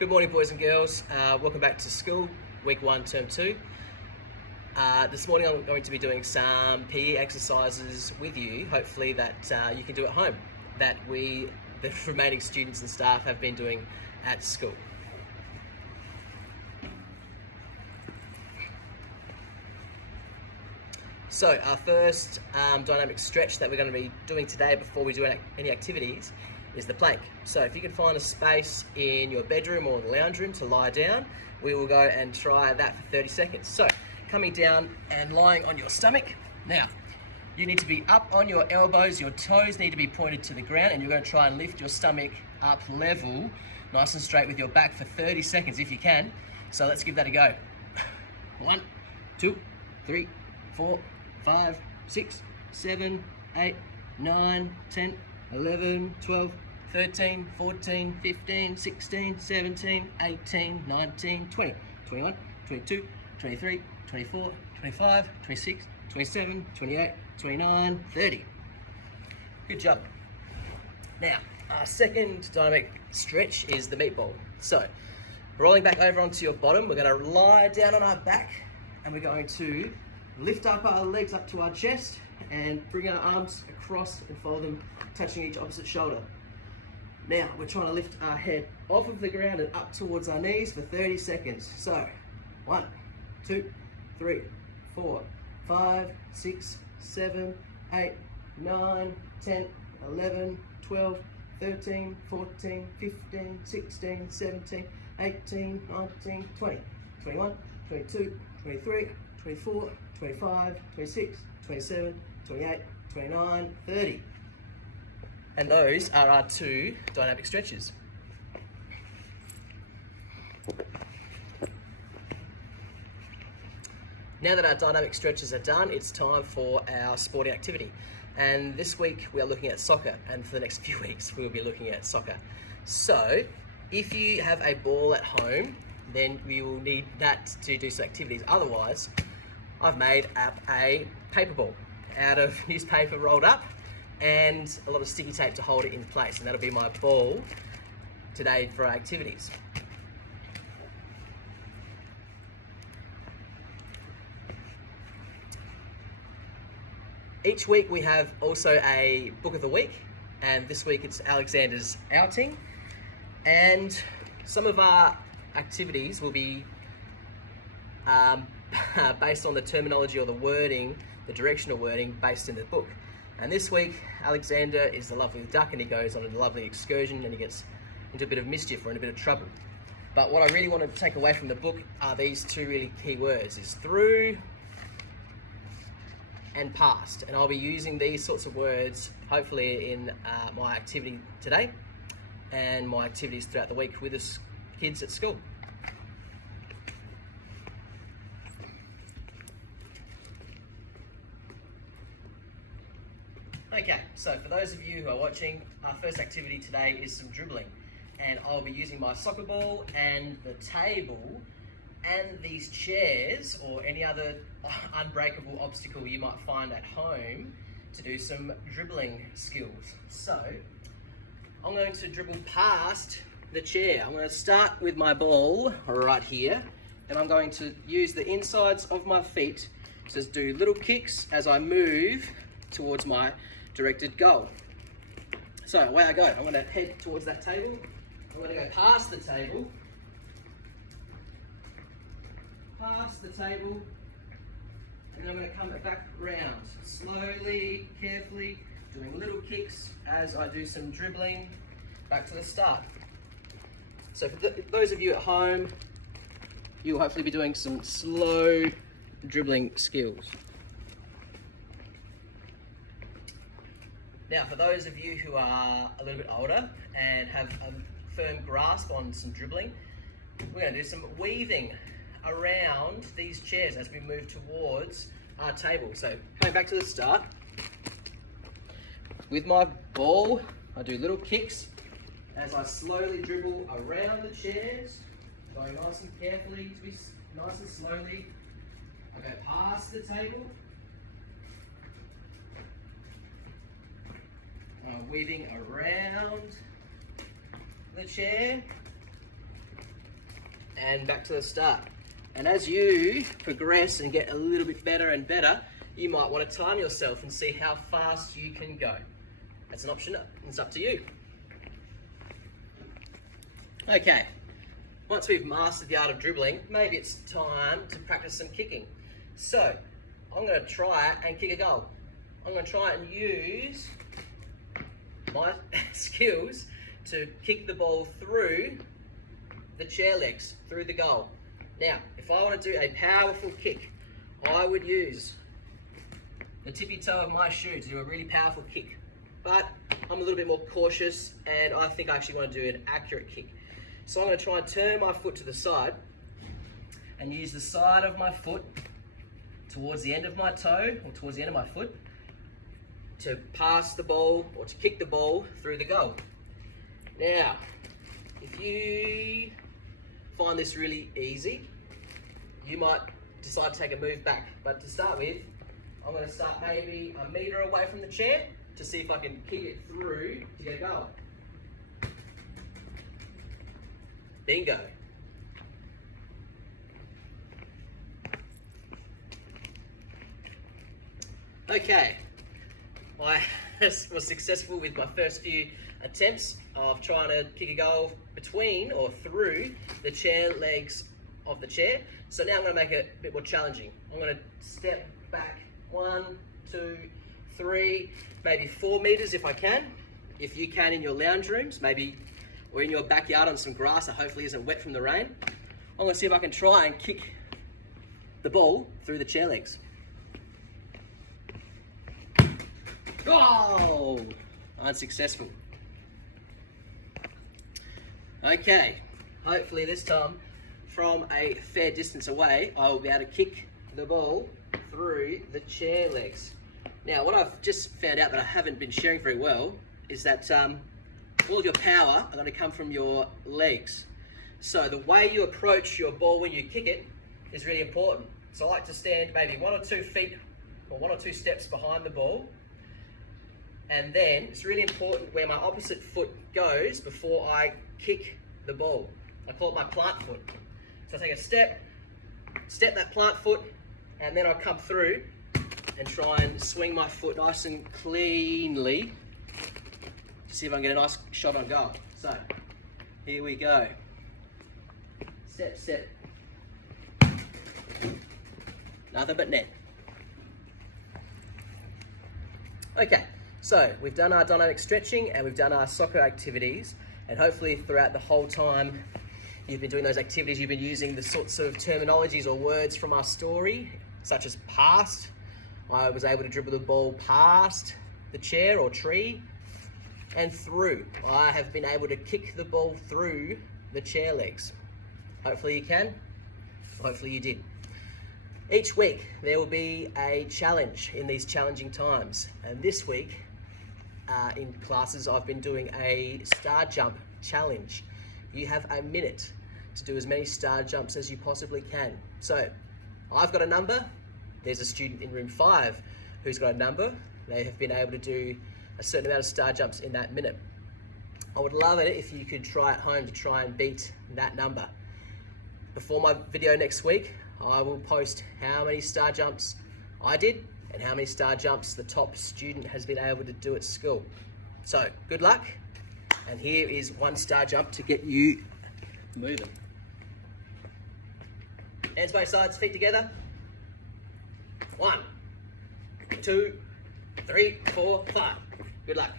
Good morning, boys and girls. Welcome back to school, week 1, term 2. This morning I'm going to be doing some PE exercises with you, hopefully that you can do at home, that the remaining students and staff have been doing at school. So our first dynamic stretch that we're going to be doing today before we do any activities is the plank. So if you can find a space in your bedroom or the lounge room to lie down, we will go and try that for 30 seconds. So coming down and lying on your stomach. Now, you need to be up on your elbows, your toes need to be pointed to the ground, and you're going to try and lift your stomach up level, nice and straight with your back for 30 seconds if you can. So let's give that a go. 1, 2, 3, 4, 5, 6, 7, 8, 9, 10, 11, 12, 13, 14, 15, 16, 17, 18, 19, 20, 21, 22, 23, 24, 25, 26, 27, 28, 29, 30. Good job. Now, our second dynamic stretch is the meatball. So, rolling back over onto your bottom, we're going to lie down on our back and we're going to lift up our legs up to our chest and bring our arms across and fold them, touching each opposite shoulder. Now, we're trying to lift our head off of the ground and up towards our knees for 30 seconds. So, 1, 2, 3, 4, 5, 6, 7, 8, 9, 10, 11, 12, 13, 14, 15, 16, 17, 18, 19, 20, 21, 22, 23, 24, 25, 26, 27, 28, 29, 30. And those are our 2 dynamic stretches. Now that our dynamic stretches are done, it's time for our sporting activity. And this week we are looking at soccer, and for the next few weeks we'll be looking at soccer. So, if you have a ball at home, then we will need that to do some activities. Otherwise, I've made up a paper ball out of newspaper rolled up and a lot of sticky tape to hold it in place, and that'll be my ball today for our activities. Each week we have also a book of the week, and this week it's Alexander's outing, and some of our activities will be based on the terminology or the wording, the directional wording based in the book. And this week, Alexander is the lovely duck and he goes on a lovely excursion and he gets into a bit of mischief or in a bit of trouble. But what I really want to take away from the book are these 2 really key words, is through and past. And I'll be using these sorts of words hopefully in my activity today and my activities throughout the week with the kids at school. Okay, so for those of you who are watching, our first activity today is some dribbling. And I'll be using my soccer ball and the table and these chairs or any other unbreakable obstacle you might find at home to do some dribbling skills. So, I'm going to dribble past the chair. I'm going to start with my ball right here, and I'm going to use the insides of my feet to do little kicks as I move towards my directed goal. So away I go. I'm going to head towards that table. I'm going to go past the table, and I'm going to come back round. Slowly, carefully, doing little kicks as I do some dribbling back to the start. So for those of you at home, you'll hopefully be doing some slow dribbling skills. Now, for those of you who are a little bit older and have a firm grasp on some dribbling, we're going to do some weaving around these chairs as we move towards our table. So, coming back to the start, with my ball, I do little kicks as I slowly dribble around the chairs, going nice and carefully, nice and slowly. I go past the table, weaving around the chair, and back to the start. And as you progress and get a little bit better and better, you might want to time yourself and see how fast you can go. That's an option, it's up to you. Okay, once we've mastered the art of dribbling, maybe it's time to practice some kicking. So, I'm going to try and kick a goal. I'm going to try and use my skills to kick the ball through the chair legs, through the goal. Now, if I want to do a powerful kick, I would use the tippy toe of my shoe to do a really powerful kick. But I'm a little bit more cautious and I think I actually want to do an accurate kick. So I'm going to try and turn my foot to the side and use the side of my foot towards the end of my toe or towards the end of my foot to pass the ball or to kick the ball through the goal. Now, if you find this really easy, you might decide to take a move back. But to start with, I'm going to start maybe a metre away from the chair to see if I can kick it through to get a goal. Bingo. Okay, I was successful with my first few attempts of trying to kick a goal between or through the chair legs of the chair. So now I'm going to make it a bit more challenging. I'm going to step back 1, 2, 3, maybe 4 meters if I can. If you can in your lounge rooms, maybe, or in your backyard on some grass that hopefully isn't wet from the rain. I'm going to see if I can try and kick the ball through the chair legs. Oh, unsuccessful. Okay, hopefully this time from a fair distance away, I will be able to kick the ball through the chair legs. Now, what I've just found out that I haven't been sharing very well is that all of your power are going to come from your legs. So the way you approach your ball when you kick it is really important. So I like to stand maybe 1 or 2 feet or 1 or 2 steps behind the ball. And then it's really important where my opposite foot goes before I kick the ball. I call it my plant foot. So I take a step that plant foot, and then I come through and try and swing my foot nice and cleanly to see if I can get a nice shot on goal. So, here we go. Step, step. Nothing but net. Okay, so we've done our dynamic stretching and we've done our soccer activities, and hopefully throughout the whole time you've been doing those activities, you've been using the sorts of terminologies or words from our story, such as past. I was able to dribble the ball past the chair or tree, and through. I have been able to kick the ball through the chair legs. Hopefully you can, hopefully you did. Each week there will be a challenge in these challenging times, and this week in classes I've been doing a star jump challenge. You have a minute to do as many star jumps as you possibly can. So I've got a number, there's a student in room 5 who's got a number. They have been able to do a certain amount of star jumps in that minute. I would love it if you could try at home to try and beat that number. Before my video next week, I will post how many star jumps I did and how many star jumps the top student has been able to do at school. So good luck, and here is 1 star jump to get you moving. Hands by sides, feet together. 1, 2, 3, 4, 5. Good luck.